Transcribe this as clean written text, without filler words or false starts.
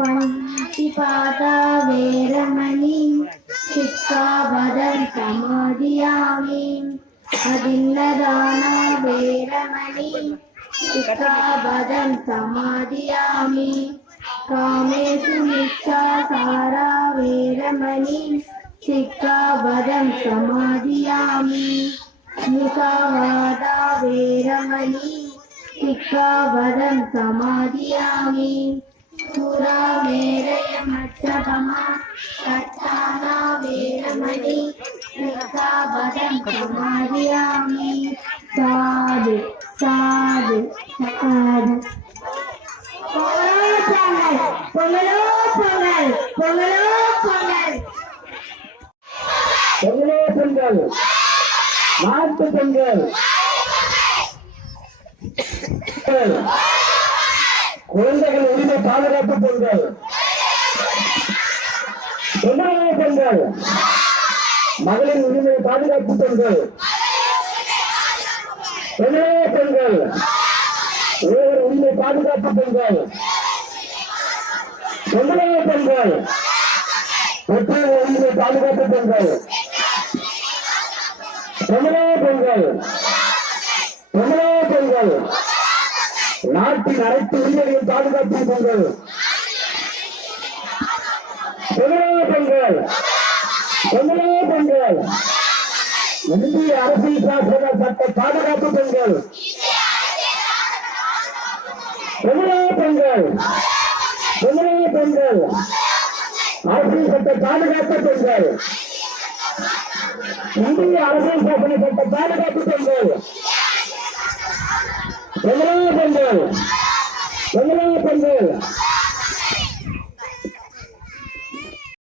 Pantipada Veramani Sikkhavadam Samadhiyami Adinadana Veramani Sikkhavadam Samadhiyami Kamesu Michchasara Veramani Sikkhavadam Samadhiyami Musavada Veramani Sikkhavadam Samadhiyami Sura Meraya Machabama Kattana Veramani Sikkhavadam Samadhiyami Sadhu Sadhu Sadhu Pongalo Pongal Pongalo Pongal Pongalo Pongal Maattu Pongal குழந்தைகள் உரிமை பாதுகாப்பு பெண்கள். தொழிலாளர் பெண்கள். மகளிர் உரிமை பாதுகாப்பு பெண்கள். தொழிலாளர் பெண்கள். உழவர் உரிமை பாதுகாப்பு பெண்கள். தொழிலாளர் பெண்கள். பெற்றோர் உரிமை பாதுகாப்பு பெண்கள். தொழிலாளர் பெண்கள். தொழிலாளர் பெண்கள். நாட்டின் அனைத்து உரிமைகளையும் பாதுகாப்பு பெண்கள். தொழிலாளர் பெண்கள். தொழிலாளர் பெண்கள். இந்திய அரசியல் சாசன சட்ட பாதுகாப்பு பெண்கள். தொழிலாளர் பெண்கள். தொழிலாளர் பெண்கள். அரசியல் சட்ட பாதுகாப்பு பெண்கள். இந்திய அரசியல் சாசன சட்ட பாதுகாப்பு பெண்கள். தொழிலாளர் பெண்கள். தொழிலாளர் பெண்கள்.